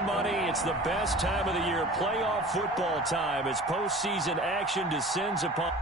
my money, it's the best time of the year, playoff football time, as postseason action descends upon...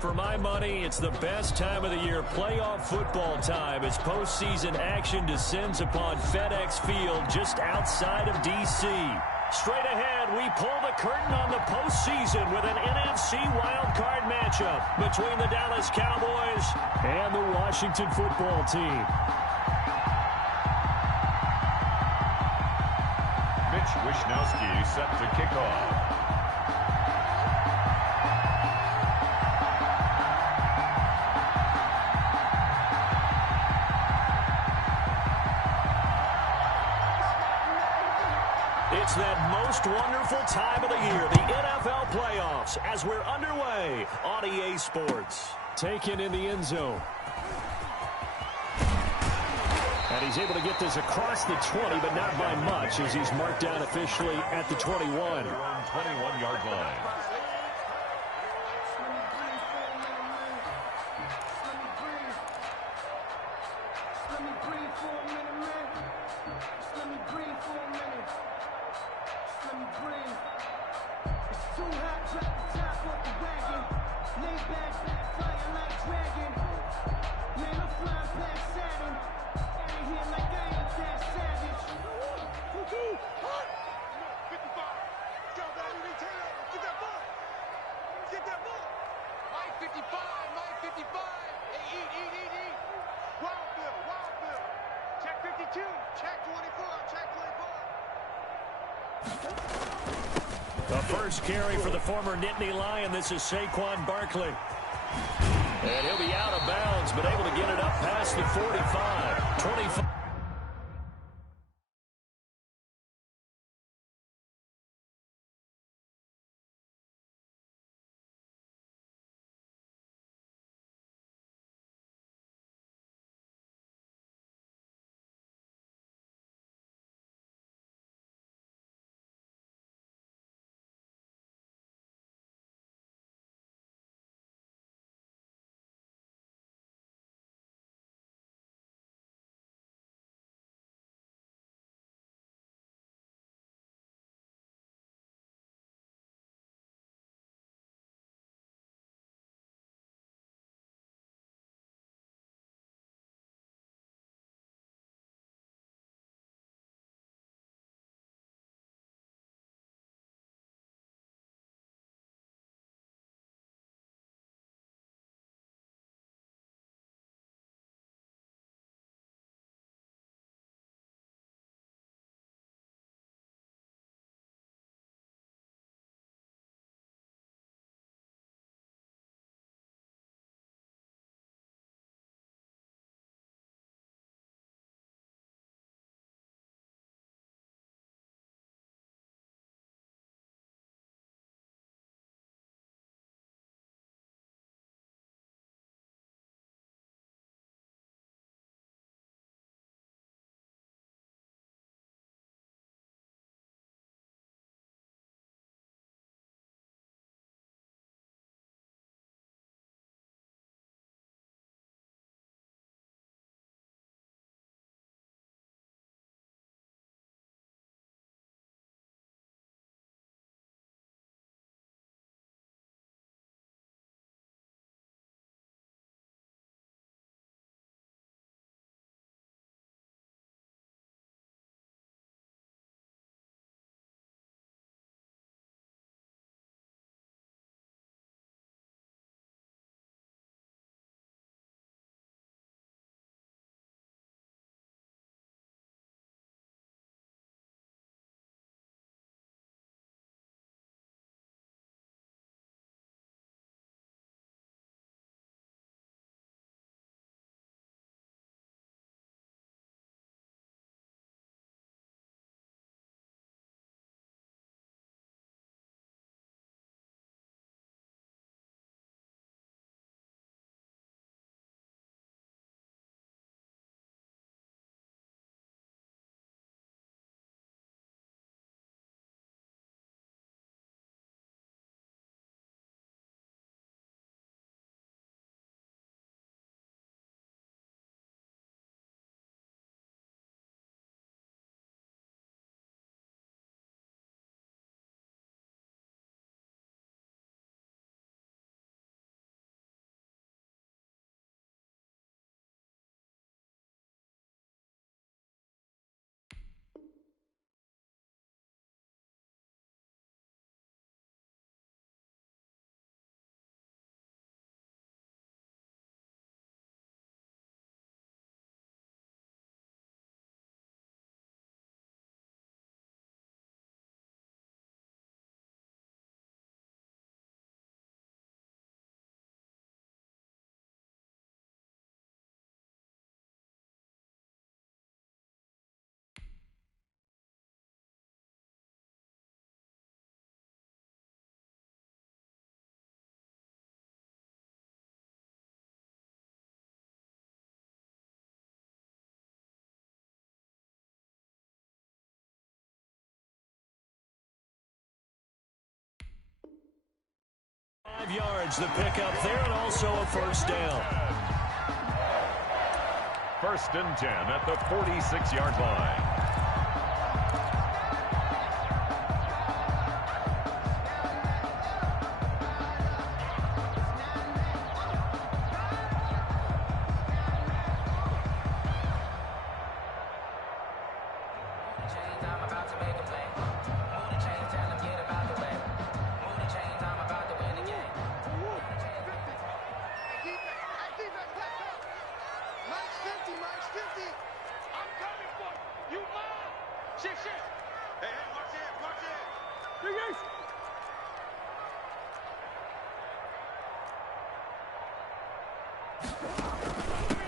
For my money, it's the best time of the year, playoff football time, as postseason action descends upon FedEx Field just outside of D.C. Straight ahead, we pull the curtain on the postseason with an NFC wildcard matchup between the Dallas Cowboys and the Washington football team. Mitch Wishnowsky set to kick off. It's that most wonderful time of the year, the NFL playoffs, as we're underway on EA Sports. Taken in the end zone. And he's able to get this across the 20, but not by much, as he's marked down officially at the 21. 21-yard line. The first carry for the former Nittany Lion. This is Saquon Barkley. And he'll be out of bounds, but able to get it up past the 45. 25. 5 yards, the pickup there, and also a first down. 1st and 10 at the 46-yard line.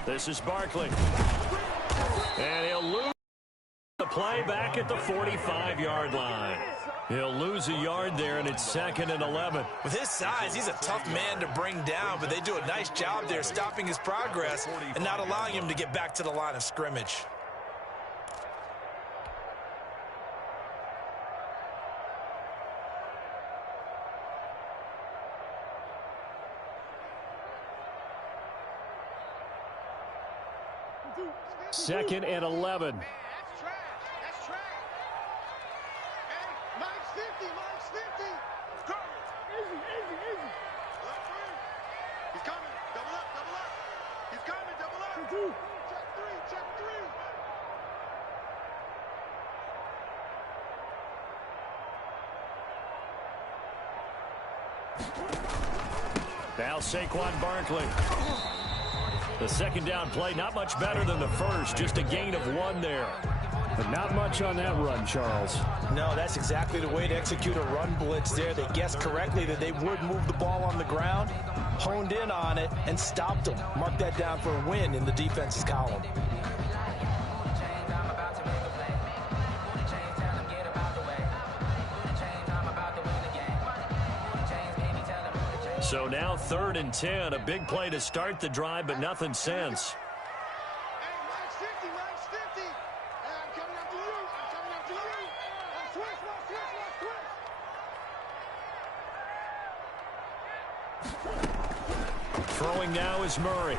This is Barkley. And he'll lose the play back at the 45-yard line. He'll lose a yard there, and it's 2nd and 11. With his size, he's a tough man to bring down, but they do a nice job there stopping his progress and not allowing him to get back to the line of scrimmage. Second and 11. That's trash. That's trash. Hey, Mike's 50. Mike's 50. Easy, easy, easy. He's coming. Double up, double up. He's coming, double up. Check three, check three. Now Saquon Barkley. The 2nd down play, not much better than the first, just a gain of 1 there. But not much on that run, Charles. No, that's exactly the way to execute a run blitz there. They guessed correctly that they would move the ball on the ground, honed in on it, and stopped them. Mark that down for a win in the defense's column. So now 3rd and 10, a big play to start the drive, but nothing since. Hey, Mike's 50, Mike's 50. Hey, I'm coming after you. I'm coming after you. Switch. Throwing now is Murray.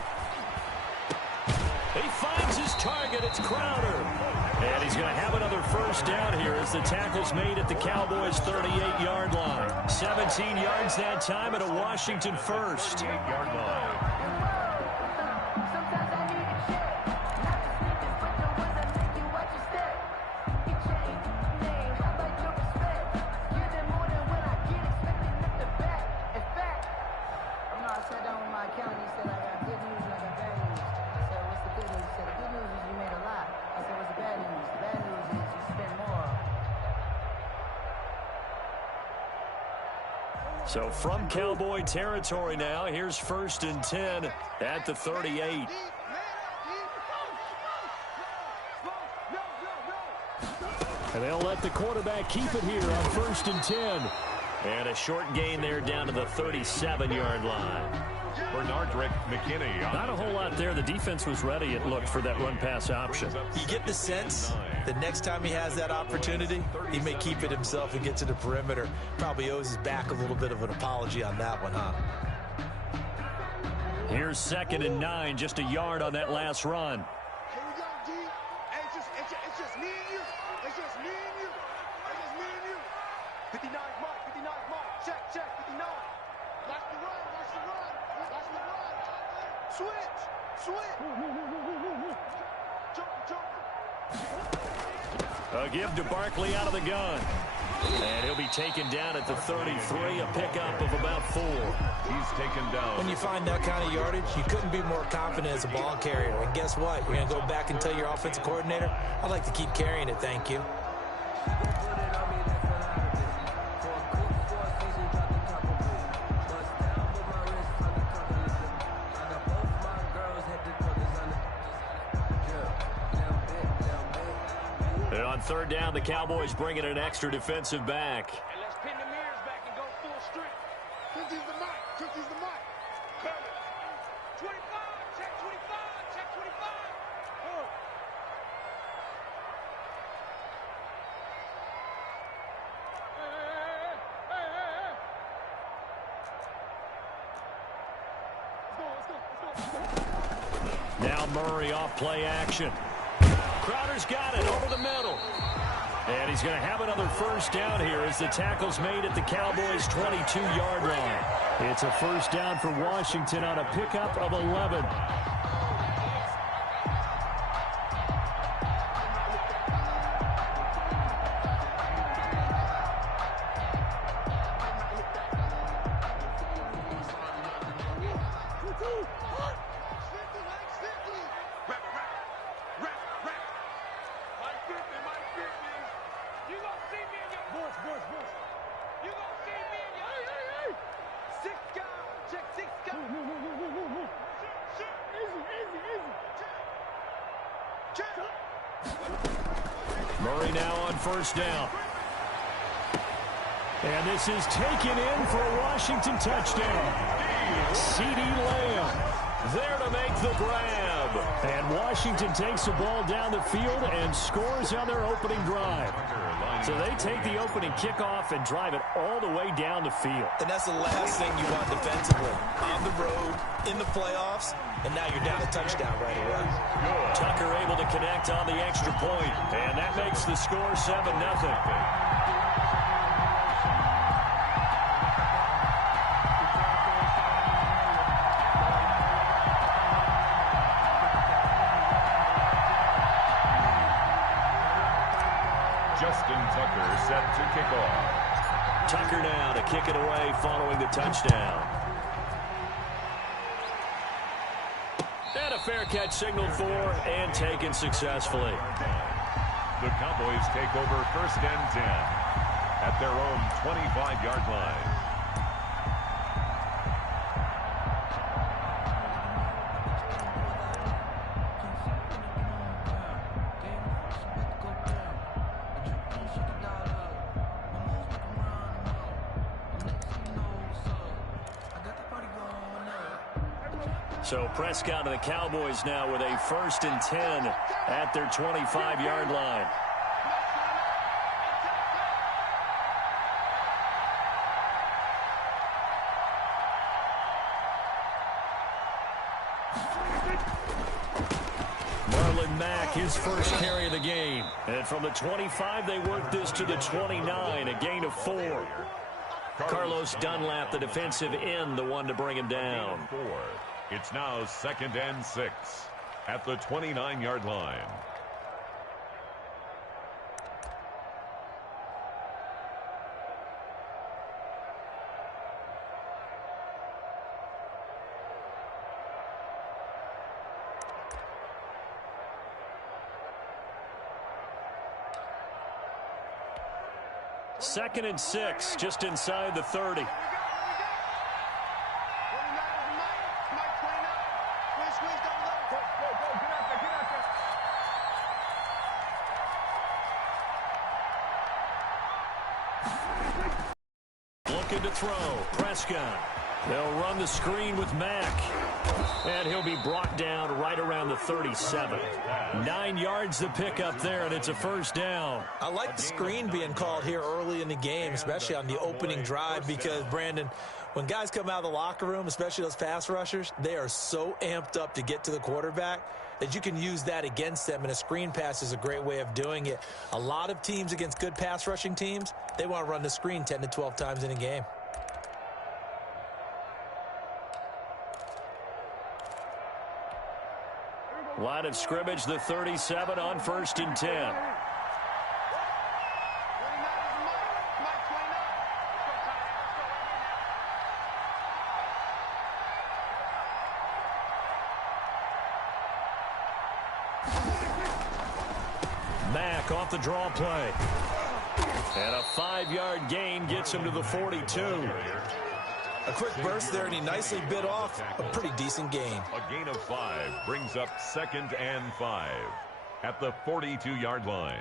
He finds his target. It's Crowder. And he's going to have another first down here as the tackle's made at the Cowboys' 38-yard line. 17 yards that time at a Washington first. 38-yard line. So from Cowboy territory now, here's 1st and 10 at the 38. And they'll let the quarterback keep it here on 1st and 10. And a short gain there down to the 37-yard line. Bernardrick McKinney. Not a whole lot there. The defense was ready, it looked, for that run-pass option. You get the sense that next time he has that opportunity, he may keep it himself and get to the perimeter. Probably owes his back a little bit of an apology on that one, huh? Here's 2nd and 9, just a yard on that last run. Here we go, D. Hey, it's just me and you. It's just me and you. It's just me and you. 59 mark, 59 mark. Check, 59. Watch the run, watch the run. Watch the run. Switch. A give to Barkley out of the gun. And he'll be taken down at the 33, a pickup of about 4. He's taken down. When you find that kind of yardage, you couldn't be more confident as a ball carrier. And guess what? You're going to go back and tell your offensive coordinator, I'd like to keep carrying it, thank you. And on 3rd down, the Cowboys bring in an extra defensive back. Hey, let's pin the mirrors back and go full strength. 50's the mic. 50's the mic. 25. Check 25. Check 25. Oh. Hey. Now Murray off play action. Crowder's got it over the middle. And he's going to have another first down here as the tackle's made at the Cowboys' 22-yard line. It's a first down for Washington on a pickup of 11. Murray now on first down. And this is taken in for a Washington touchdown. CeeDee Lamb there to make the grab. And Washington takes the ball down the field and scores on their opening drive. So they take the opening kickoff and drive it all the way down the field. And that's the last thing you want defensively. On the road, in the playoffs, and now you're down a touchdown right away. Tucker able to connect on the extra point, and that makes the score 7-0. Tucker set to kick off. Tucker now to kick it away following the touchdown. And a fair catch signaled for and taken successfully. The Cowboys take over first and 10 at their own 25-yard line. So Prescott and the Cowboys now with a first and 10 at their 25-yard line. Marlon Mack, his first carry of the game. And from the 25, they work this to the 29, a gain of 4. Carlos Dunlap, the defensive end, the one to bring him down. It's now second and 6 at the 29-yard line. Second and 6, just inside the 30. Looking to throw. Prescott. They'll run the screen with Mack. And he'll be brought down right around the 37. 9 yards to pick up there, and it's a first down. I like the screen being called here early in the game, especially on the opening drive, because, Brandon, when guys come out of the locker room, especially those pass rushers, they are so amped up to get to the quarterback that you can use that against them, and a screen pass is a great way of doing it. A lot of teams against good pass rushing teams, they want to run the screen 10 to 12 times in a game. Line of scrimmage, the 37 on first and 10. Mack off the draw play. And a 5-yard gain gets him to the 42. A quick burst there, and he nicely bit off a pretty decent gain. A gain of 5 brings up second and 5 at the 42-yard line.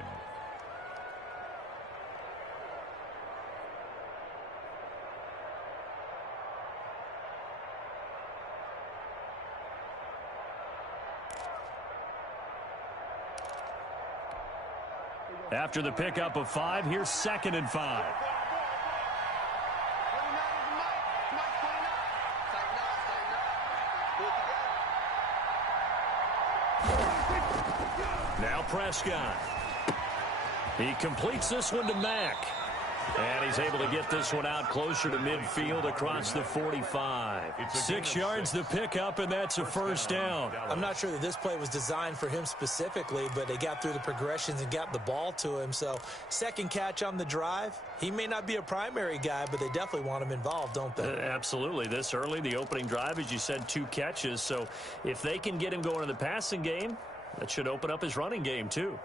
After the pickup of 5, here's second and 5. Prescott. He completes this one to Mack. And he's able to get this one out closer to midfield across the 45. 6 yards the pickup, and that's a first down. I'm not sure that this play was designed for him specifically, but they got through the progressions and got the ball to him. So second catch on the drive. He may not be a primary guy, but they definitely want him involved, don't they? Absolutely. This early, the opening drive, as you said, 2 catches. So if they can get him going in the passing game, that should open up his running game too.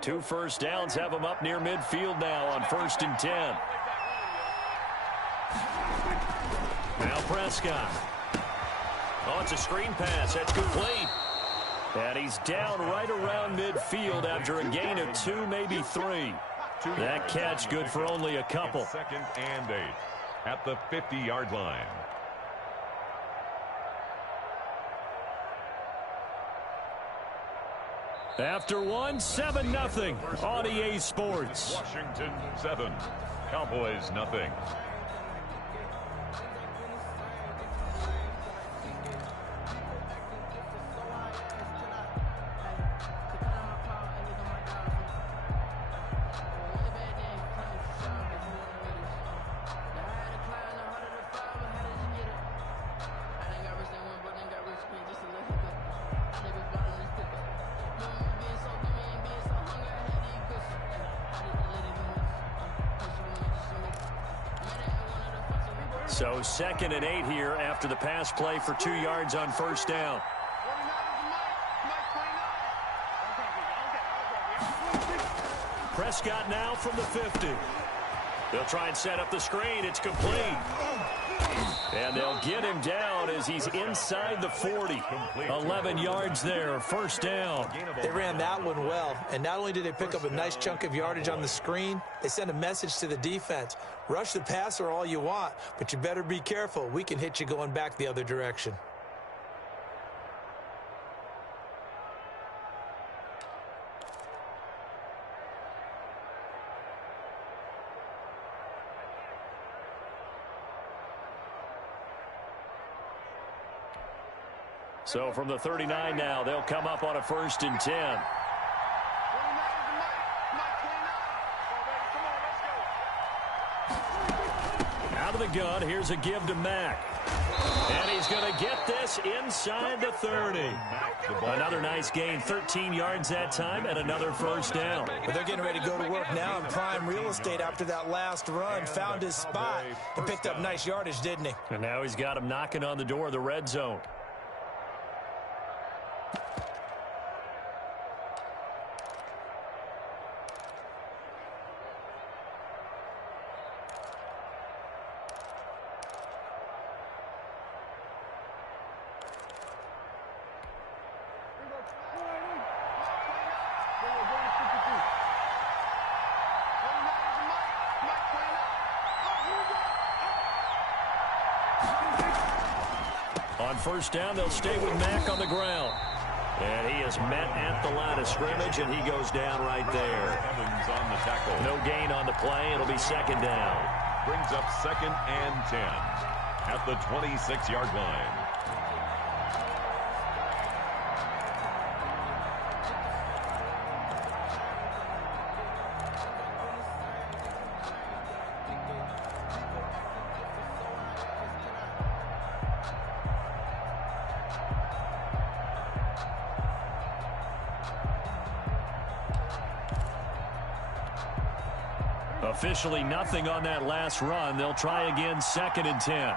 Two first downs have him up near midfield now on 1st and 10. Now Prescott. Oh, it's a screen pass. That's complete. And he's down right around midfield after a gain of 2, maybe 3. That catch good for only a couple. 2nd and 8 at the 50-yard line. After one, 7-0 on EA Sports. Washington 7, Cowboys nothing. So 2nd and 8 here after the pass play for 2 yards on 1st down. Prescott now from the 50. They'll try and set up the screen. It's complete. And they'll get him down as he's inside the 40. 11 yards there, 1st down. They ran that one well, and not only did they pick up a nice chunk of yardage on the screen, they sent a message to the defense. Rush the passer all you want, but you better be careful. We can hit you going back the other direction. So from the 39 now, they'll come up on a 1st and 10. Out of the gun, here's a give to Mack. And he's going to get this inside the 30. Another nice gain, 13 yards that time, and another 1st down. But they're getting ready to go to work now in prime real estate after that last run. Found his spot and picked up nice yardage, didn't he? And now he's got him knocking on the door of the red zone. On 1st down, they'll stay with Mack on the ground. And he is met at the line of scrimmage, and he goes down right there. Evans on the tackle. No gain on the play. It'll be 2nd down. Brings up 2nd and 10 at the 26-yard line. Officially nothing on that last run. They'll try again, 2nd and 10.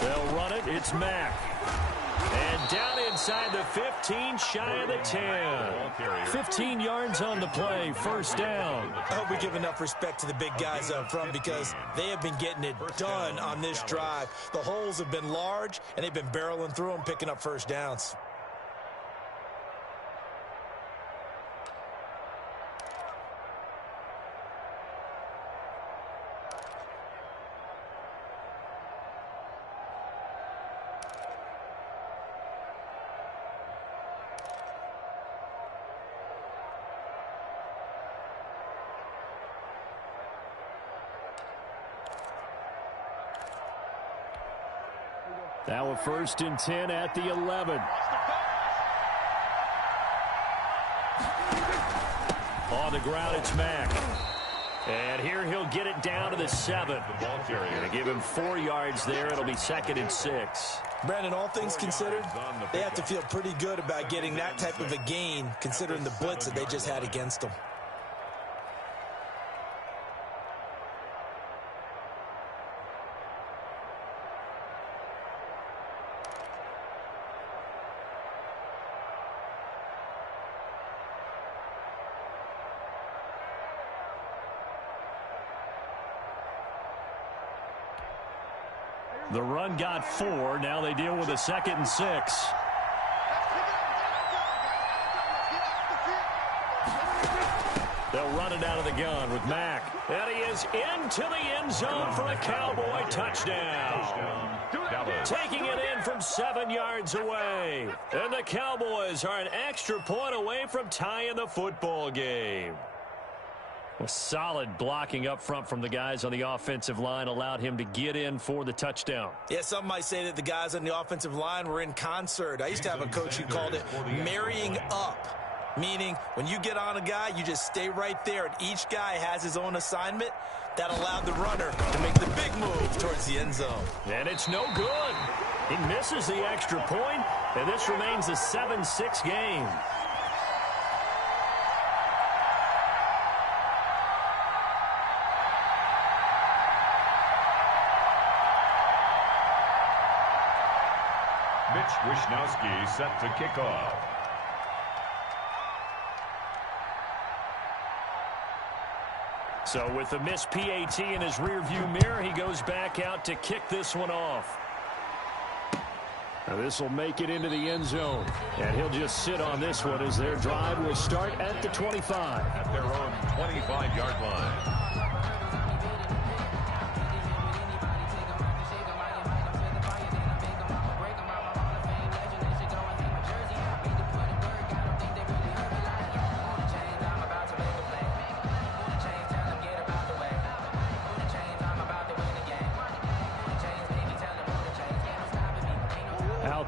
They'll run it. It's Mack. And down inside the 15, shy of the 10. 15 yards on the play, 1st down. I hope we give enough respect to the big guys up front because they have been getting it done on this drive. The holes have been large, and they've been barreling through them, picking up 1st downs. Now a 1st and 10 at the 11. On the ground, it's Mack. And here he'll get it down to the 7. Going to give him 4 yards there. It'll be 2nd and 6. Brandon, all things considered, they have to feel pretty good about getting that type of a gain, considering the blitz that they just had against them. The run got 4. Now they deal with a 2nd and 6. They'll run it out of the gun with Mack. And he is into the end zone for a Cowboy touchdown. Taking it in from 7 yards away. And the Cowboys are an extra point away from tying the football game. A solid blocking up front from the guys on the offensive line allowed him to get in for the touchdown. Yeah, some might say that the guys on the offensive line were in concert. I used to have a coach who called it marrying up, meaning when you get on a guy, you just stay right there, and each guy has his own assignment. That allowed the runner to make the big move towards the end zone. And it's no good. He misses the extra point, and this remains a 7-6 game. Mitch Wishnowski set to kick off. So with the missed PAT in his rearview mirror, he goes back out to kick this one off. Now this will make it into the end zone. And he'll just sit on this one as their drive will start at the 25. At their own 25-yard line.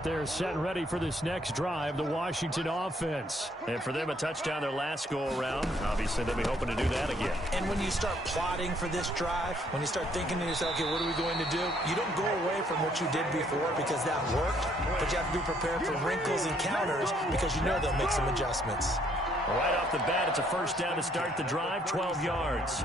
They're set and ready for this next drive, the Washington offense. And for them, a touchdown their last go-around. Obviously, they'll be hoping to do that again. And when you start plotting for this drive, when you start thinking to yourself, okay, what are we going to do? You don't go away from what you did before because that worked, but you have to be prepared for wrinkles and counters because you know they'll make some adjustments. Right off the bat, it's a 1st down to start the drive, 12 yards.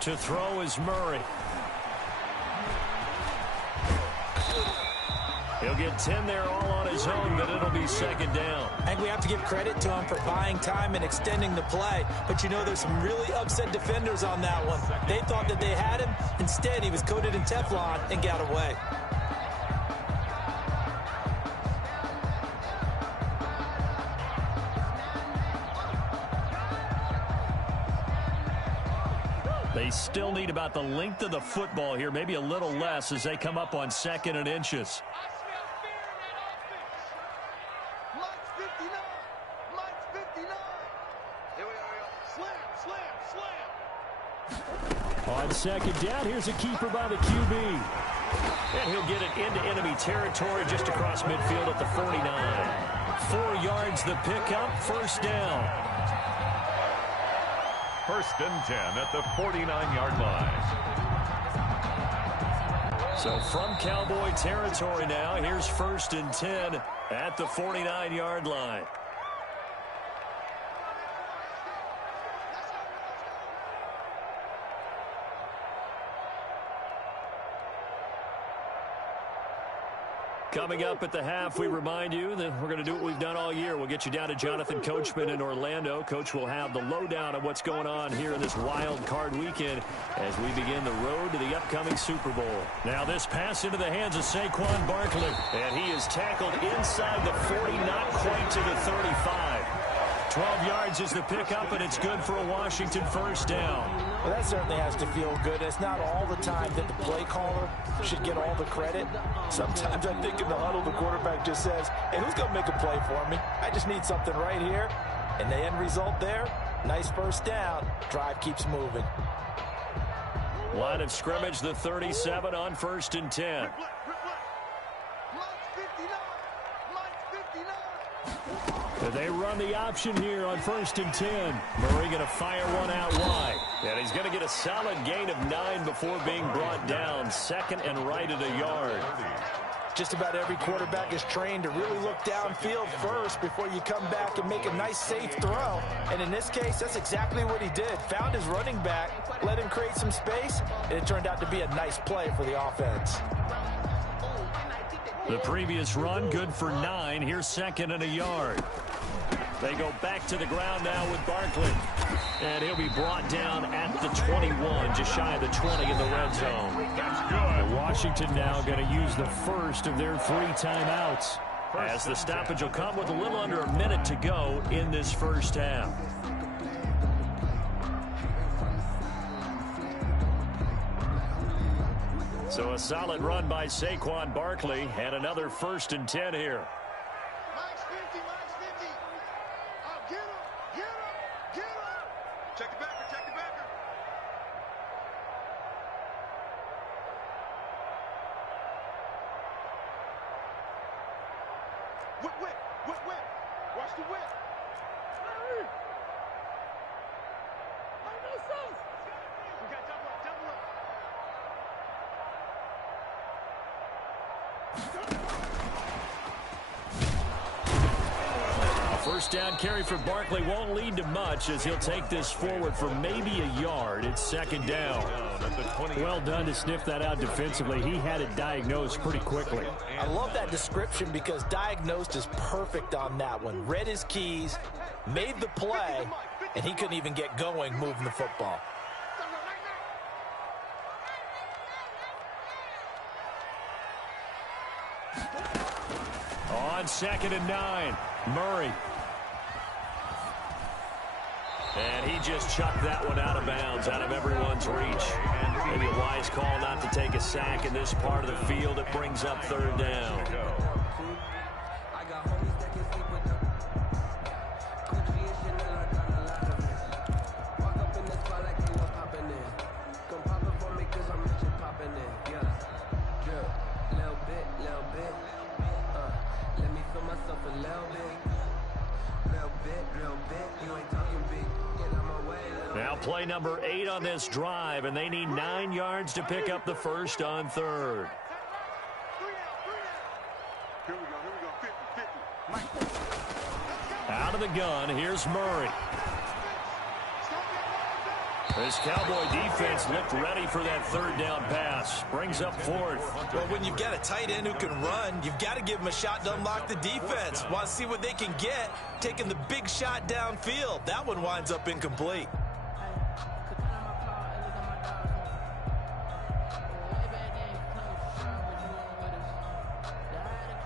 To throw is Murray. He'll get 10 there all on his own, but it'll be 2nd down. I think we have to give credit to him for buying time and extending the play. But you know there's some really upset defenders on that one. They thought that they had him. Instead, he was coated in Teflon and got away. They still need about the length of the football here, maybe a little less as they come up on 2nd and inches. On 2nd down, here's a keeper by the QB. And he'll get it into enemy territory just across midfield at the 49. 4 yards the pickup, 1st down. 1st and 10 at the 49-yard line. So from Cowboy territory now, here's 1st and 10 at the 49-yard line. Coming up at the half, we remind you that we're going to do what we've done all year. We'll get you down to Jonathan Coachman in Orlando. Coach will have the lowdown of what's going on here in this wild card weekend as we begin the road to the upcoming Super Bowl. Now this pass into the hands of Saquon Barkley, and he is tackled inside the 40, not quite to the 35. 12 yards is the pickup, and it's good for a Washington first down. Well, that certainly has to feel good. It's not all the time that the play caller should get all the credit. Sometimes I think in the huddle, the quarterback just says, hey, who's going to make a play for me? I just need something right here. And the end result there, nice first down. Drive keeps moving. Line of scrimmage, the 37 on 1st and 10. They run the option here on 1st and 10. Murray going to fire one out wide. And he's going to get a solid gain of 9 before being brought down. Second and right at a yard. Just about every quarterback is trained to really look downfield first before you come back and make a nice, safe throw. And in this case, that's exactly what he did. Found his running back, let him create some space, and it turned out to be a nice play for the offense. The previous run, good for 9. Here's second and a yard. They go back to the ground now with Barkley. And he'll be brought down at the 21, just shy of the 20 in the red zone. That's good. Washington now going to use the first of their 3 timeouts, as the stoppage will come with a little under a minute to go in this first half. So a solid run by Saquon Barkley, and another 1st and 10 here. Max 50, Max 50. Get him, get him, get him. Check the backer, check the backer. Whip, whip, whip, whip. Watch the whip. We got double up, double up. A first down carry for Barkley won't lead to much, as he'll take this forward for maybe a yard. It's second down. Well done to sniff that out defensively. He had it diagnosed pretty quickly. I love that description because diagnosed is perfect on that one. Read his keys, made the play, and he couldn't even get going moving the football. On 2nd and 9, Murray. And he just chucked that one out of bounds, out of everyone's reach. Maybe a wise call not to take a sack in this part of the field. It brings up 3rd down. Now play number 8 on this drive, and they need 9 yards to pick up the first on 3rd. Here we go, 50-50. Out of the gun, here's Murray. This Cowboy defense looked ready for that 3rd down pass. Brings up 4th. Well, when you've got a tight end who can run, you've got to give him a shot to unlock the defense. Want to see what they can get, taking the big shot downfield. That one winds up incomplete.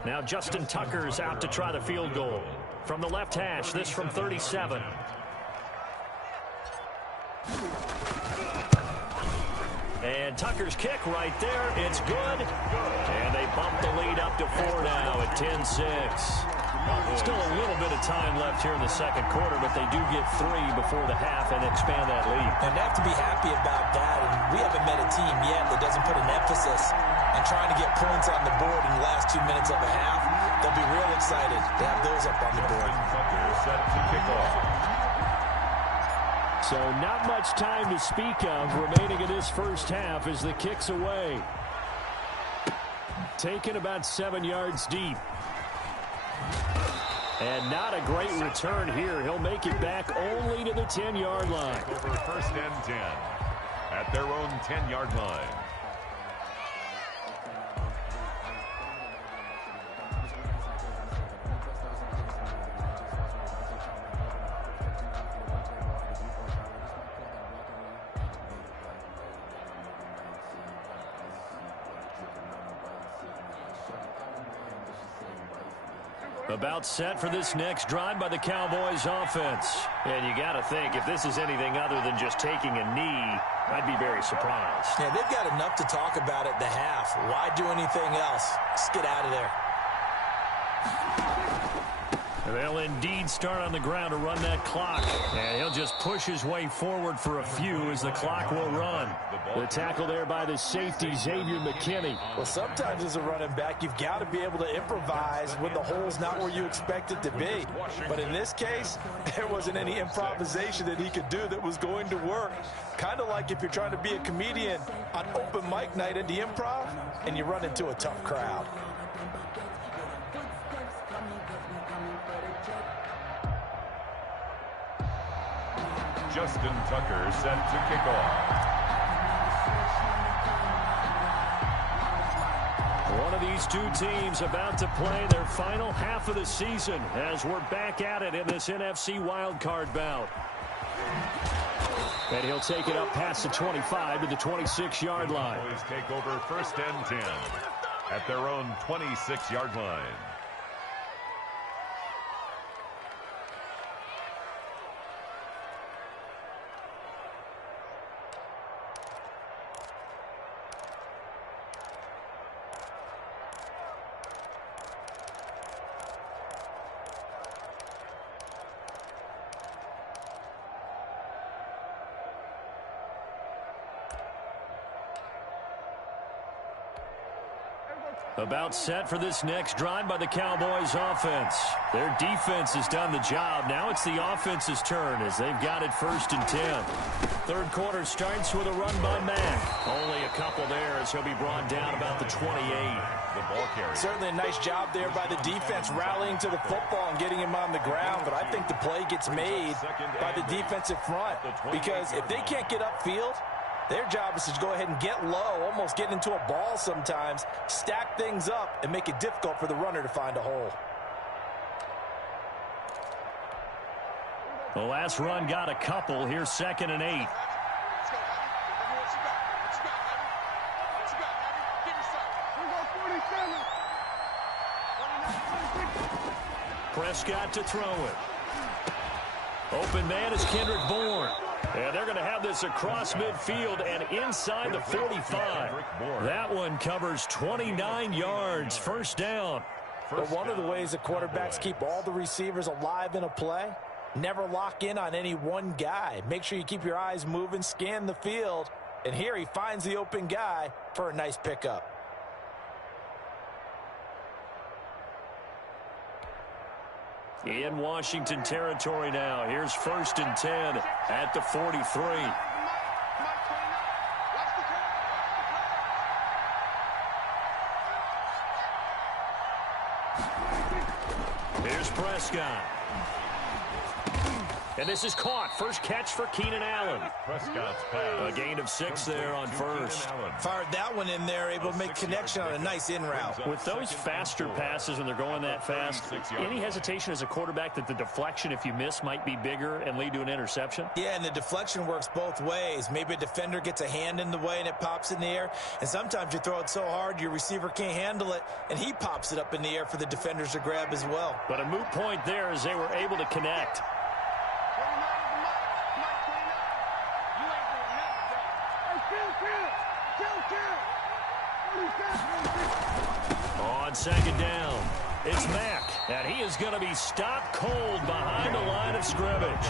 Now Justin Tucker's out to try the field goal. From the left hash, this from 37. And Tucker's kick right there. It's good. And they bump the lead up to 4 now at 10-6. Still a little bit of time left here in the second quarter, but they do get 3 before the half and expand that lead. And they have to be happy about that. And we haven't met a team yet that doesn't put an emphasis on trying to get points on the board in the last 2 minutes of a half. They'll be real excited to have those up on the board. Set to kick off. So not much time to speak of remaining in this first half as the kick's away. Taken about 7 yards deep. And not a great return here. He'll make it back only to the 10-yard line. Over 1st and 10 at their own 10-yard line. About set for this next drive by the Cowboys offense. And you got to think, if this is anything other than just taking a knee, I'd be very surprised. Yeah, they've got enough to talk about at the half. Why do anything else? Just get out of there. They'll indeed start on the ground to run that clock. And he'll just push his way forward for a few as the clock will run. The tackle there by the safety, Xavier McKinney. Well, sometimes as a running back, you've got to be able to improvise when the hole's not where you expect it to be. But in this case, there wasn't any improvisation that he could do that was going to work. Kind of like if you're trying to be a comedian on open mic night at the Improv and you run into a tough crowd. Justin Tucker set to kick off. One of these two teams about to play their final half of the season as we're back at it in this NFC wildcard bout. And he'll take it up past the 25 to the 26-yard line. Cowboys take over 1st and 10 at their own 26-yard line. About set for this next drive by the Cowboys offense. Their defense has done the job. Now it's the offense's turn as they've got it 1st and 10. Third quarter starts with a run by Mack. Only a couple there as he'll be brought down about the 28. The ball carrier. Certainly a nice job there by the defense rallying to the football and getting him on the ground. But I think the play gets made by the defensive front because if they can't get upfield, their job is to go ahead and get low, almost get into a ball sometimes, stack things up, and make it difficult for the runner to find a hole. The last run got a couple. Here's 2nd and 8. Prescott to throw it. Open man is Kendrick Bourne. And they're going to have this across midfield and inside the 45. That one covers 29 yards. 1st down. But one of the ways that quarterbacks keep all the receivers alive in a play, never lock in on any one guy. Make sure you keep your eyes moving, scan the field. And here he finds the open guy for a nice pickup. In Washington territory now. Here's 1st and 10 at the 43. Here's Prescott. And this is caught. First catch for Keenan Allen. Prescott's pass. A gain of 6 there on 1st. Fired that one in there, able to make connection on a nice in route. With those faster passes when they're going that fast, any hesitation as a quarterback that the deflection, if you miss, might be bigger and lead to an interception? Yeah, and the deflection works both ways. Maybe a defender gets a hand in the way and it pops in the air. And sometimes you throw it so hard your receiver can't handle it, and he pops it up in the air for the defenders to grab as well. But a moot point there as they were able to connect. On 2nd down, it's Mack, and he is going to be stopped cold behind the line of scrimmage.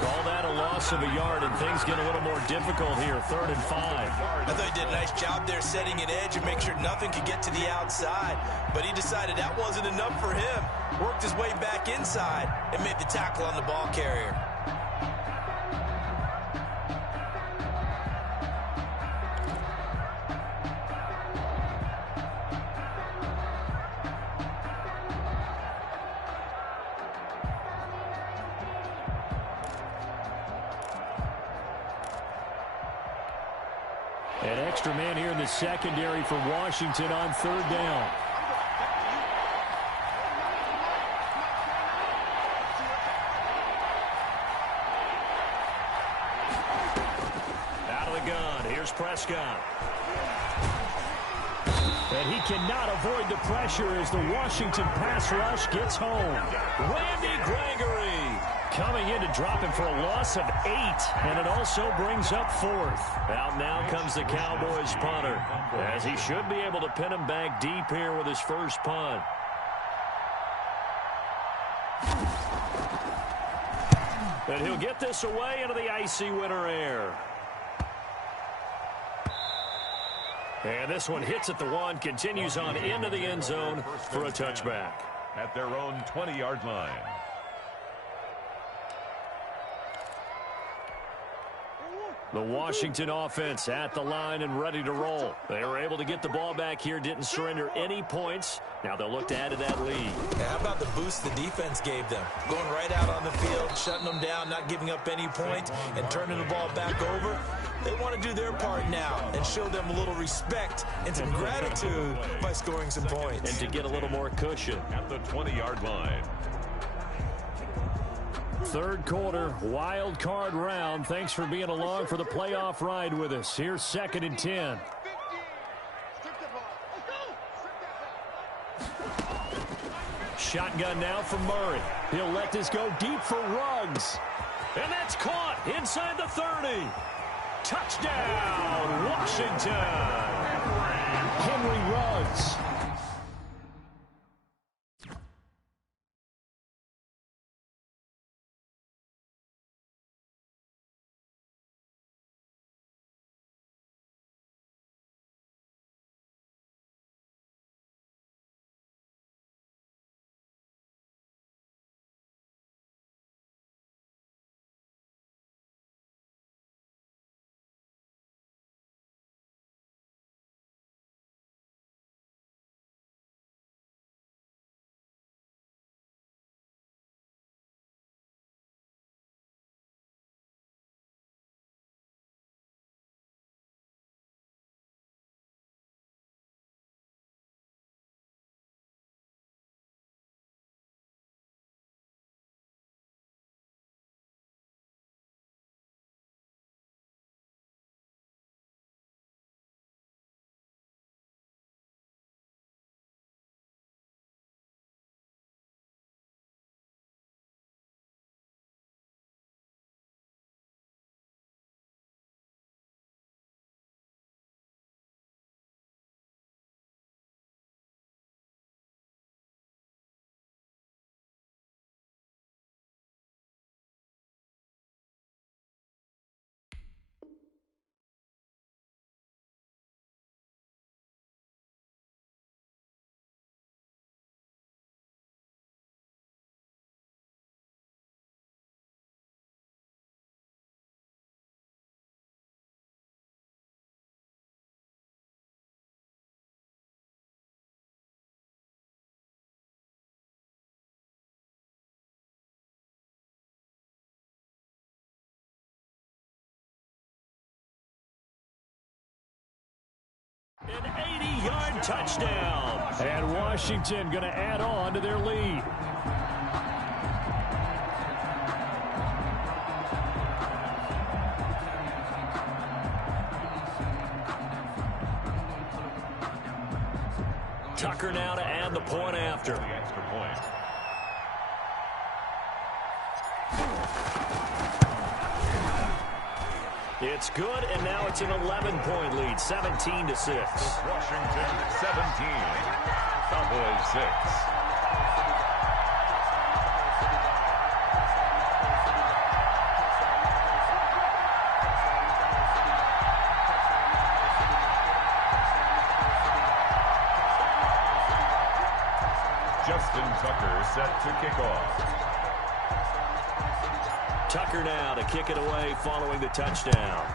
Call that a loss of a yard, and things get a little more difficult here, 3rd and 5. I thought he did a nice job there setting an edge and make sure nothing could get to the outside. But he decided that wasn't enough for him. Worked his way back inside and made the tackle on the ball carrier. An extra man here in the secondary for Washington on 3rd down. Out of the gun. Here's Prescott. And he cannot avoid the pressure as the Washington pass rush gets home. Randy Gregory coming in to drop him for a loss of 8, and it also brings up 4th. Out now comes the Cowboys punter, as he should be able to pin him back deep here with his first punt. And he'll get this away into the icy winter air. And this one hits at the 1, continues on into the end zone for a touchback. At their own 20-yard line. The Washington offense at the line and ready to roll. They were able to get the ball back here, didn't surrender any points. Now they'll look to add to that lead. How about the boost the defense gave them? Going right out on the field, shutting them down, not giving up any points, and turning the ball back over. They want to do their part now and show them a little respect and some gratitude by scoring some points. And to get a little more cushion. At the 20-yard line. Third quarter, wild card round. Thanks for being along for the playoff ride with us. Here's 2nd and 10. Shotgun now for Murray. He'll let this go deep for Ruggs. And that's caught inside the 30. Touchdown, Washington. Henry Ruggs. An 80-yard touchdown. And Washington going to add on to their lead. Tucker now to add the point after. The extra point. It's good, and now it's an 11-point lead, 17-6. Washington 17, Cowboys 6. Justin Tucker set to kick off. Tucker now to kick it away following the touchdown.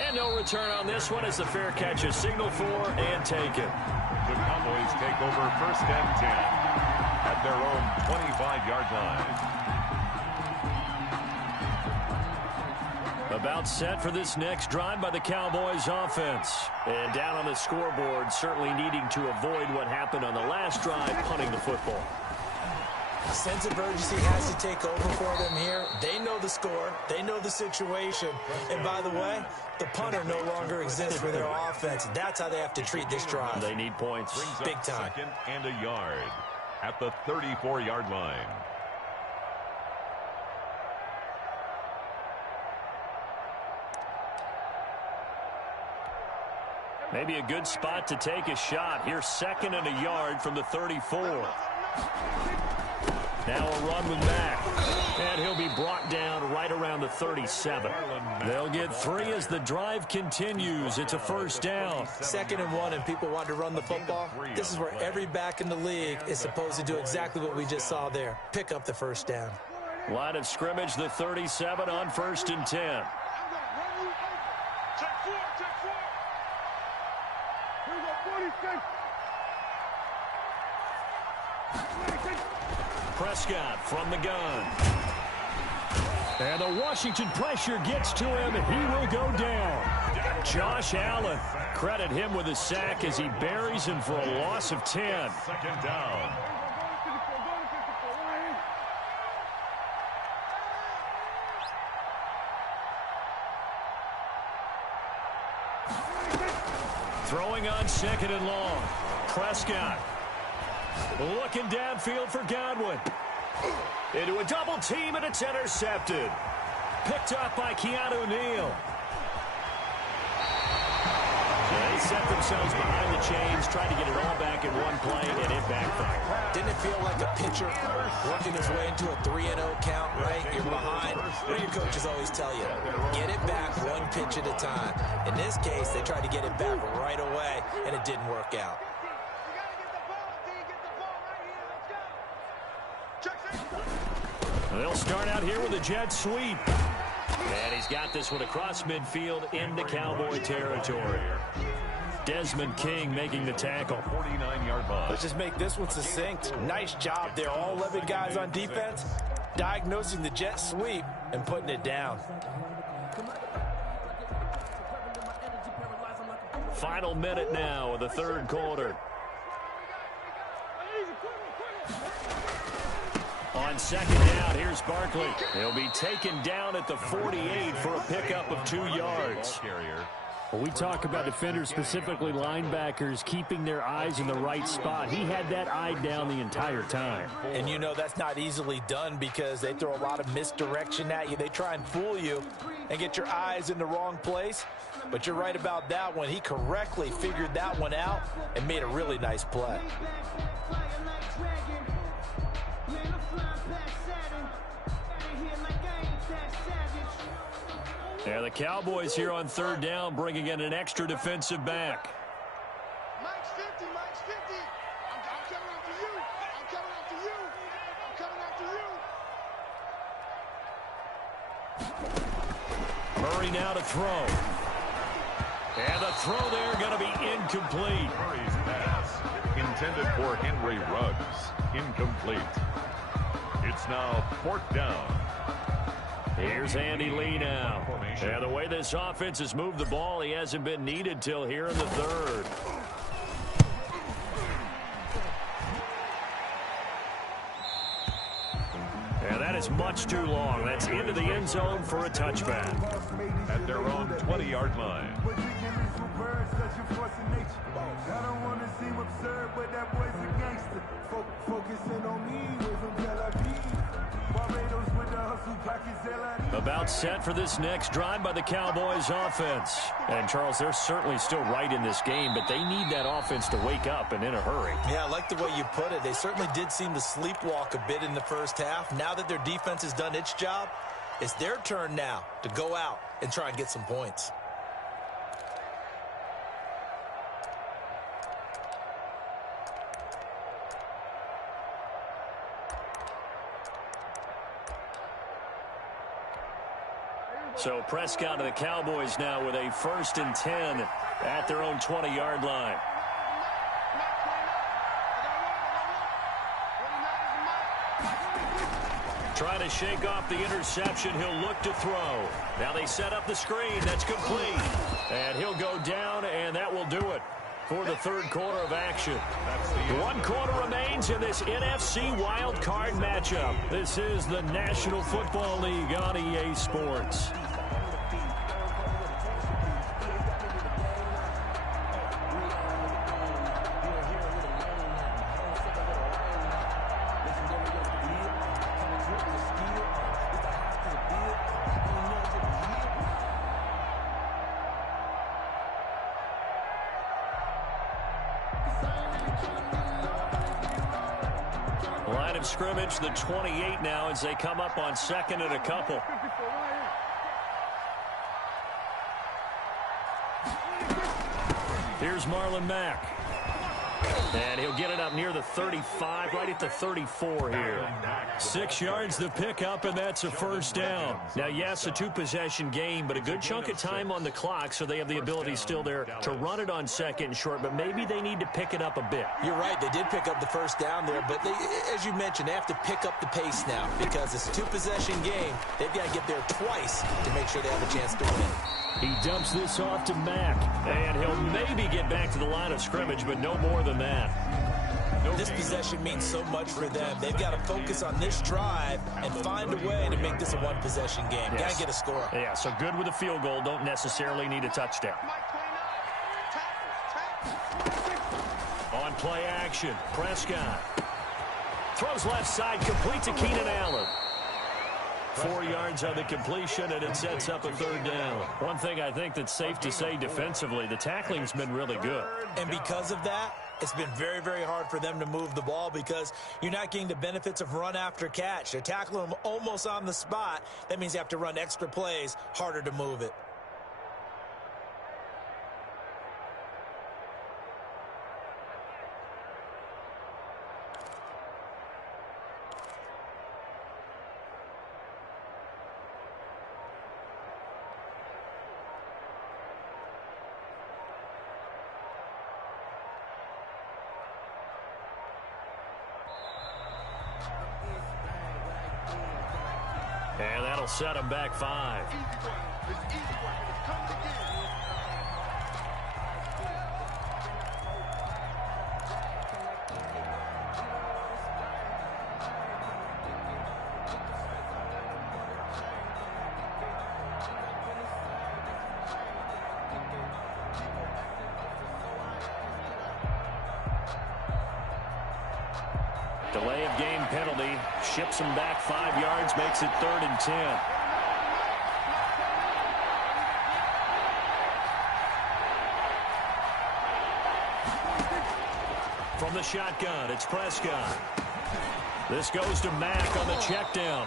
And no return on this one as the fair catch is signaled for and taken. The Cowboys take over 1st and 10 at their own 25-yard line. About set for this next drive by the Cowboys offense. And down on the scoreboard, certainly needing to avoid what happened on the last drive, punting the football. Sense of urgency has to take over for them here. They know the the score. They know the situation. And by the way, the punter no longer exists for their offense. That's how they have to treat this drive. They need points. Big time. Second and a yard at the 34-yard line. Maybe a good spot to take a shot. Here's second and a yard from the 34. Now a run with Mack. And he'll be brought down right around the 37. They'll get 3 as the drive continues. It's a first down. 2nd and 1, and people want to run the football. This is where every back in the league is supposed to do exactly what we just saw there. Pick up the first down. Line of scrimmage, the 37 on 1st and 10. Prescott from the gun. And the Washington pressure gets to him, and he will go down. Josh Allen, credit him with a sack as he buries him for a loss of 10. Second down. Throwing on 2nd and long. Prescott looking downfield for Godwin. Into a double team, and it's intercepted. Picked up by Keanu Neal. They set themselves behind the chains, tried to get it all back in one play, and it backfired. Didn't it feel like a pitcher working his way into a 3-0 count, right? You're behind. What do your coaches always tell you? Get it back one pitch at a time. In this case, they tried to get it back right away, and it didn't work out. They'll start out here with a jet sweep. And he's got this one across midfield into Cowboy territory. Desmond King making the tackle. 49-yard line. Let's just make this one succinct. Nice job there. All 11 guys on defense diagnosing the jet sweep and putting it down. Final minute now of the 3rd quarter. On 2nd down, here's Barkley. He'll be taken down at the 48 for a pickup of 2 yards. Well, we talk about defenders, specifically linebackers, keeping their eyes in the right spot. He had that eye down the entire time. And you know that's not easily done because they throw a lot of misdirection at you. They try and fool you and get your eyes in the wrong place. But you're right about that one. He correctly figured that one out and made a really nice play. Yeah, the Cowboys here on 3rd down bringing in an extra defensive back. Mike's 50, Mike's 50. I'm coming after you. I'm coming after you. I'm coming after you. Murray now to throw. And the throw there going to be incomplete. Murray's pass intended for Henry Ruggs. Incomplete. It's now 4th down. Here's Andy Lee now. Yeah, the way this offense has moved the ball, he hasn't been needed till here in the 3rd. Yeah, that is much too long. That's into the end zone for a touchback. At their own 20-yard line. I don't want to seem absurd, but that boy's a gangster. Focusing on me from Tel Aviv. Barbados with the hustle pockets, About set for this next drive by the Cowboys offense. And, Charles, they're certainly still right in this game, but they need that offense to wake up and in a hurry. Yeah, I like the way you put it. They certainly did seem to sleepwalk a bit in the first half. Now that their defense has done its job, it's their turn now to go out and try and get some points. So Prescott and the Cowboys now with a 1st and 10 at their own 20-yard line. Trying to shake off the interception. He'll look to throw. Now they set up the screen. That's complete. And he'll go down, and that will do it. for the third quarter of action. 1 quarter remains in this NFC Wild Card matchup. This is the National Football League on EA Sports. Line of scrimmage, the 28 now as they come up on second and a couple. Here's Marlon Mack. And he'll get it up near the 35, right at the 34 here. 6 yards the pickup, and that's a first down. Now, yes, a 2-possession game, but a good chunk of time on the clock, so they have the ability still there to run it on second and short, but maybe they need to pick it up a bit. You're right. They did pick up the first down there, but as you mentioned, they have to pick up the pace now because it's a 2-possession game. They've got to get there twice to make sure they have a chance to win. He dumps this off to Mack, and he'll maybe get back to the line of scrimmage, but no more than that. This possession means so much for them. They've got to focus on this drive and find a way to make this a 1-possession game. Yes. Got to get a score. Yeah, so good with a field goal. Don't necessarily need a touchdown. On play action, Prescott. Throws left side, complete to Keenan Allen. 4 yards on the completion, and it sets up a third down. One thing I think that's safe to say defensively, the tackling's been really good. And because of that, it's been very, very hard for them to move the ball because you're not getting the benefits of run after catch. They're tackling them almost on the spot. That means you have to run extra plays, harder to move it. And that'll set him back 5. Delay of game penalty ships him back 5 yards, makes it 3rd and 10. From the shotgun, it's Prescott. This goes to Mack on the check down.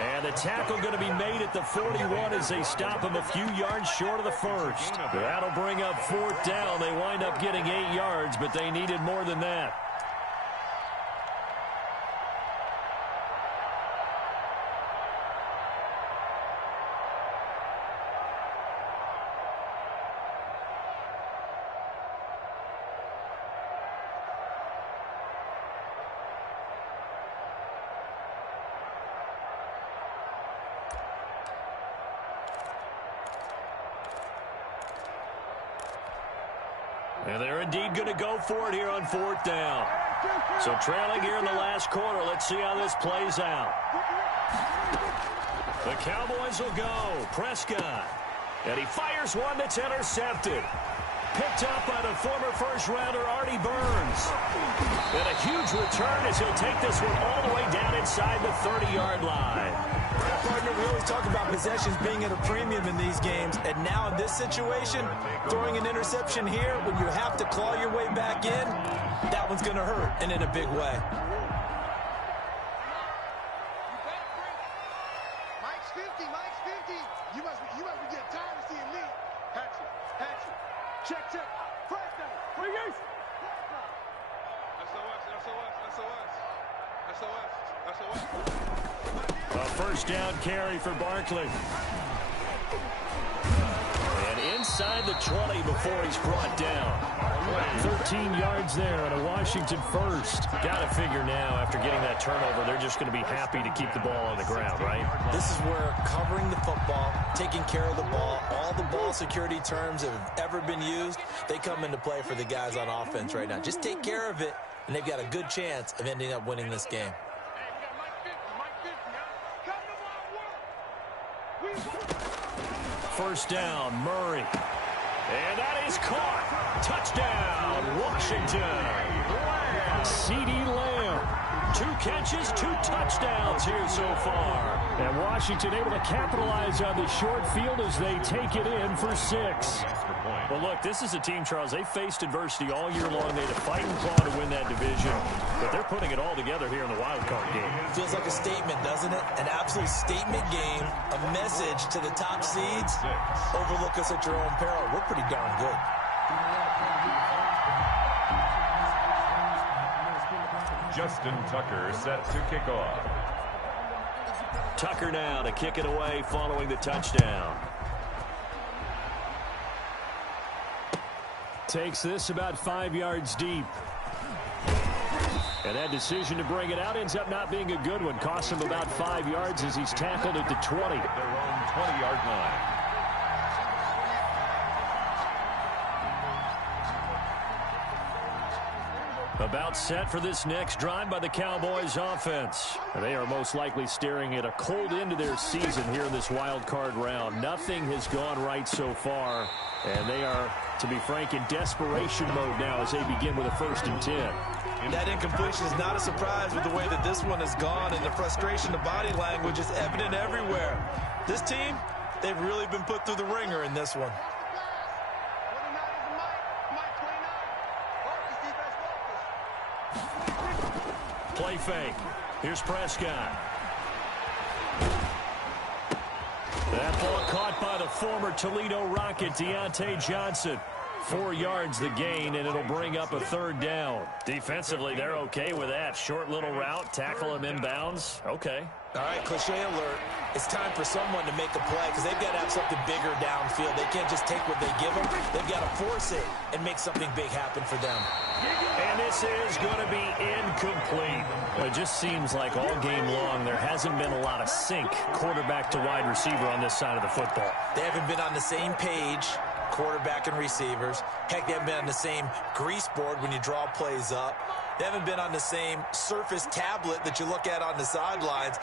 And the tackle going to be made at the 41 as they stop him a few yards short of the first. That'll bring up 4th down. They wind up getting 8 yards, but they needed more than that. And they're indeed going to go for it here on 4th down. So trailing here in the last quarter. Let's see how this plays out. The Cowboys will go. Prescott. And he fires one that's intercepted. Picked up by the former first-rounder Artie Burns. And a huge return as he'll take this one all the way down inside the 30-yard line. Partner, we always talk about possessions being at a premium in these games, and now in this situation, throwing an interception here when you have to claw your way back in, that one's going to hurt, and in a big way. Mike's 50, Mike's 50. You must be getting tired of seeing me. Hatchet. Check. First down. SOS. A first down carry for Barkley. And inside the 20 before he's brought down. 13 yards there and a Washington first. Got to figure now, after getting that turnover, they're just going to be happy to keep the ball on the ground, right? This is where covering the football, taking care of the ball, all the ball security terms that have ever been used, they come into play for the guys on offense right now. Just take care of it, and they've got a good chance of ending up winning this game. First down, Murray. And that is caught. Touchdown, Washington. CeeDee Lamb. 2 catches, 2 touchdowns here so far. And Washington able to capitalize on the short field as they take it in for 6. Well, look, this is a team, Charles, they faced adversity all year long. They had to fight and claw to win that division, but they're putting it all together here in the wild card game. Feels like a statement, doesn't it? An absolute statement game, a message to the top seeds. Overlook us at your own peril. We're pretty darn good. Justin Tucker set to kick off. Tucker now to kick it away following the touchdown. Takes this about 5 yards deep. And that decision to bring it out ends up not being a good one. Costs him about 5 yards as he's tackled at the 20. Their own 20-yard line. About set for this next drive by the Cowboys offense. They are most likely staring at a cold end to their season here in this wild card round. Nothing has gone right so far, and they are, to be frank, in desperation mode now as they begin with a 1st and 10. That incompletion is not a surprise with the way that this one has gone, and the frustration, the body language is evident everywhere. This team, they've really been put through the ringer in this one. Play fake. Here's Prescott. That ball caught by the former Toledo Rocket, Deontay Johnson. 4 yards the gain, and it'll bring up a 3rd down. Defensively, they're okay with that. Short little route, tackle him inbounds. Okay. All right, cliche alert. It's time for someone to make a play because they've got to have something bigger downfield. They can't just take what they give them. They've got to force it and make something big happen for them. And this is going to be incomplete. Well, it just seems like all game long there hasn't been a lot of sync quarterback to wide receiver on this side of the football. They haven't been on the same page, quarterback and receivers. Heck, they haven't been on the same grease board when you draw plays up. They haven't been on the same surface tablet that you look at on the sidelines.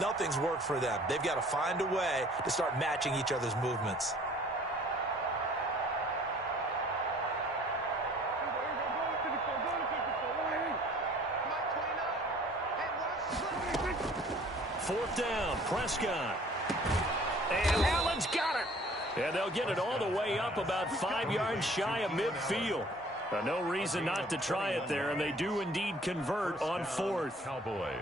Nothing's worked for them. They've got to find a way to start matching each other's movements. Fourth down, Prescott. And Allen's got it. And they'll get it all the way up about 5 yards shy of midfield. No reason not to try it there, and they do indeed convert on 4th. Cowboys.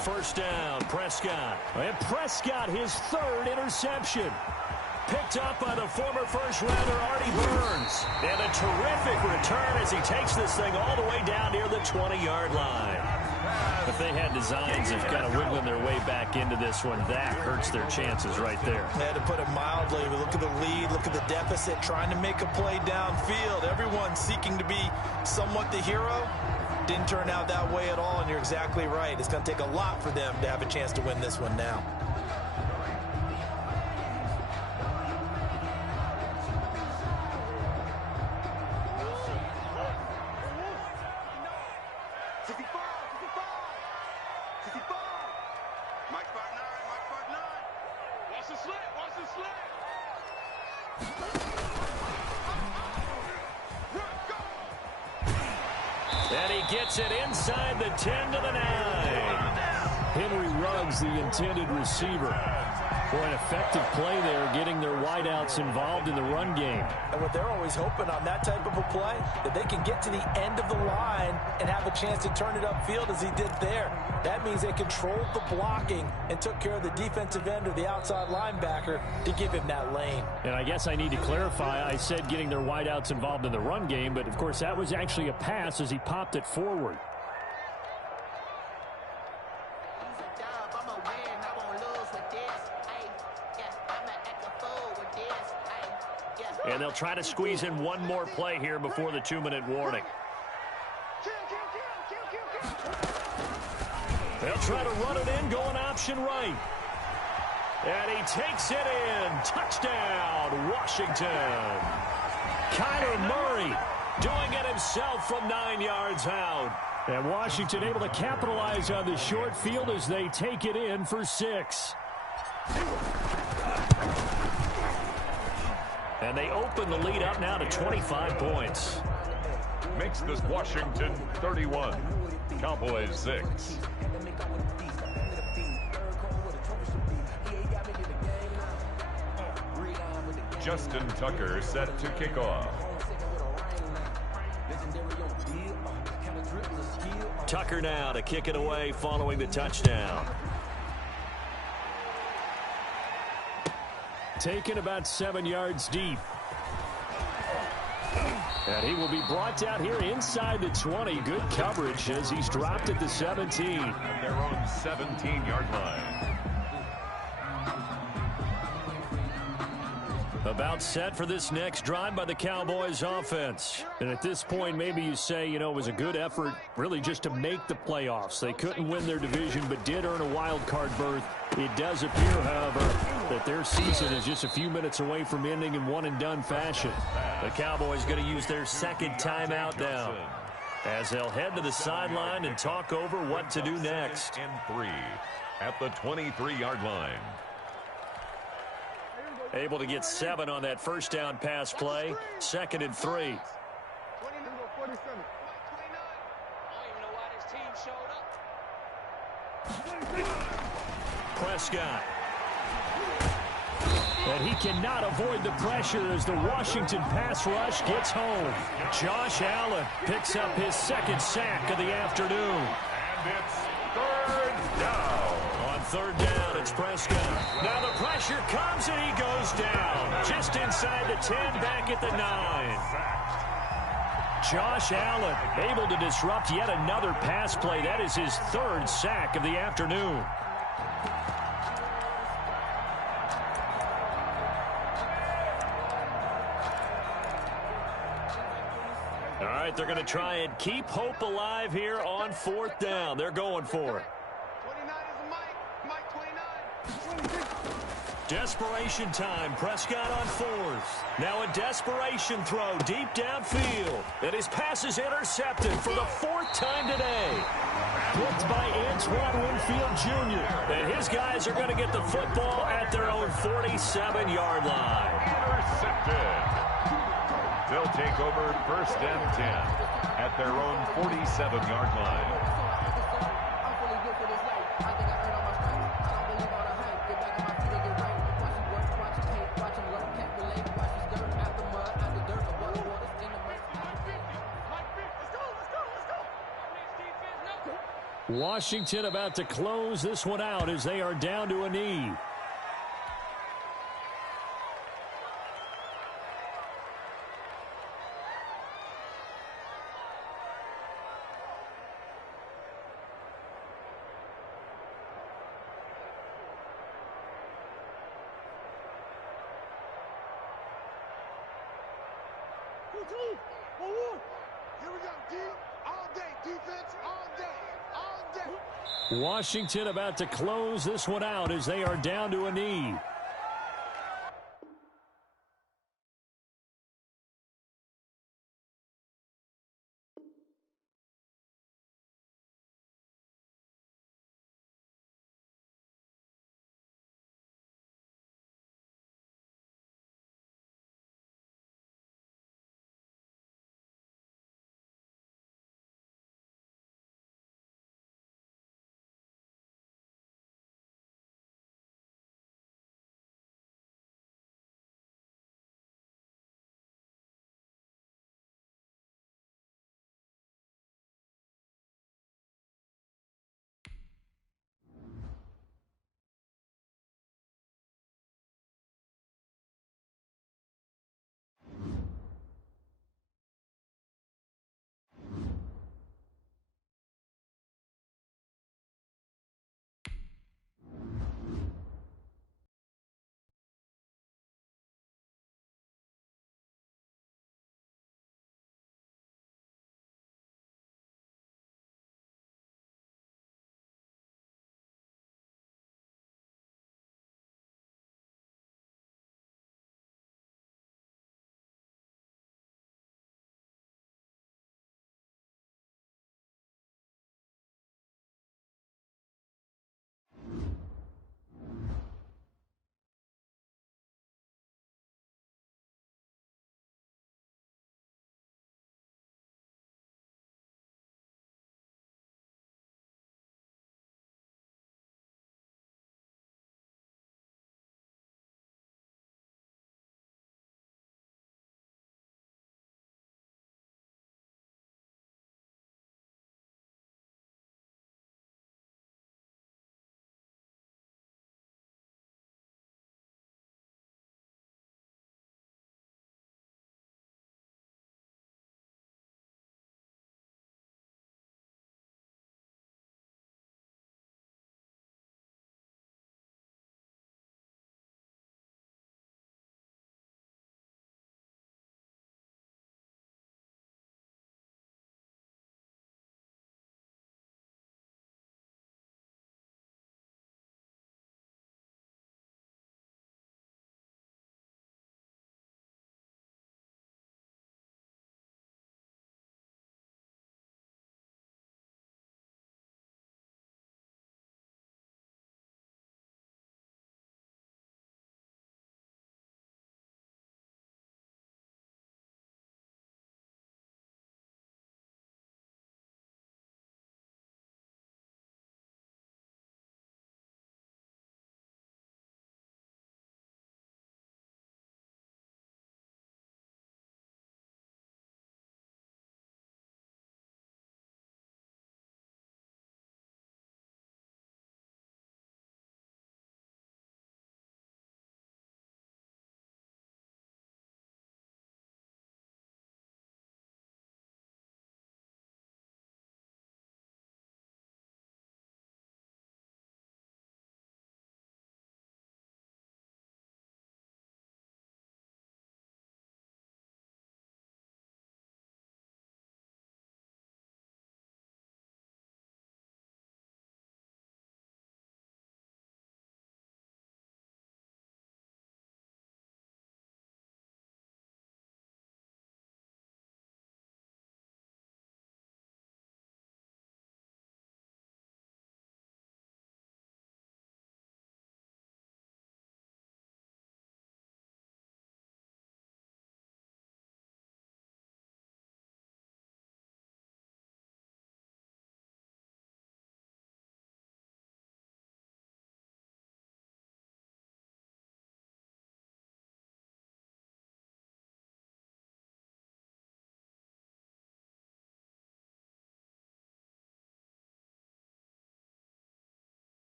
First down, Prescott. And Prescott, his 3rd interception. Picked up by the former first-rounder Artie Burns. And a terrific return as he takes this thing all the way down near the 20-yard line. If they had designs of kind of wiggling their way back into this one, that hurts their chances right there. They had to put it mildly. We look at the lead, look at the deficit, trying to make a play downfield. Everyone seeking to be somewhat the hero. Didn't turn out that way at all, and you're exactly right. It's going to take a lot for them to have a chance to win this one now. And he gets it inside the 10 to the 9. Henry Ruggs finds the intended receiver. For an effective play there, getting their wideouts involved in the run game. And what they're always hoping on that type of a play, that they can get to the end of the line and have a chance to turn it upfield as he did there. That means they controlled the blocking and took care of the defensive end or the outside linebacker to give him that lane. And I guess I need to clarify, I said getting their wideouts involved in the run game, but of course that was actually a pass as he popped it forward. And they'll try to squeeze in one more play here before the 2-minute warning. They'll try to run it in, going option right. And he takes it in. Touchdown, Washington. Kyler Murray doing it himself from 9 yards out. And Washington able to capitalize on the short field as they take it in for 6. And they open the lead up now to 25 points. Makes this Washington 31. Cowboys 6. Justin Tucker set to kick off. Tucker now to kick it away following the touchdown. Taken about 7 yards deep. And he will be brought down here inside the 20. Good coverage as he's dropped at the 17. At their own 17-yard line. About set for this next drive by the Cowboys offense. And at this point, maybe you say, you know, it was a good effort really just to make the playoffs. They couldn't win their division but did earn a wild card berth. It does appear, however, that their season is just a few minutes away from ending in one-and-done fashion. The Cowboys going to use their second timeout now as they'll head to the sideline and talk over what to do next. And 3 at the 23-yard line. Able to get 7 on that first down pass play. 2nd and 3. Prescott. And he cannot avoid the pressure as the Washington pass rush gets home. Josh Allen picks up his 2nd sack of the afternoon. And it's 3rd down. On 3rd down, it's Prescott. Now the pressure comes and he goes down. Just inside the 10, back at the 9. Josh Allen able to disrupt yet another pass play. That is his 3rd sack of the afternoon. All right, they're going to try and keep hope alive here on 4th down. They're going for it. 29 is Mike 29. Desperation time. Prescott on 4th. Now a desperation throw deep downfield. And his pass is intercepted for the 4th time today. Picked by Antoine Winfield Jr. And his guys are going to get the football at their own 47-yard line. Intercepted. They'll take over 1st and 10 at their own 47-yard line. Washington about to close this one out as they are down to a knee. Here we go, D. All day, defense, all day, all day. Washington about to close this one out as they are down to a knee.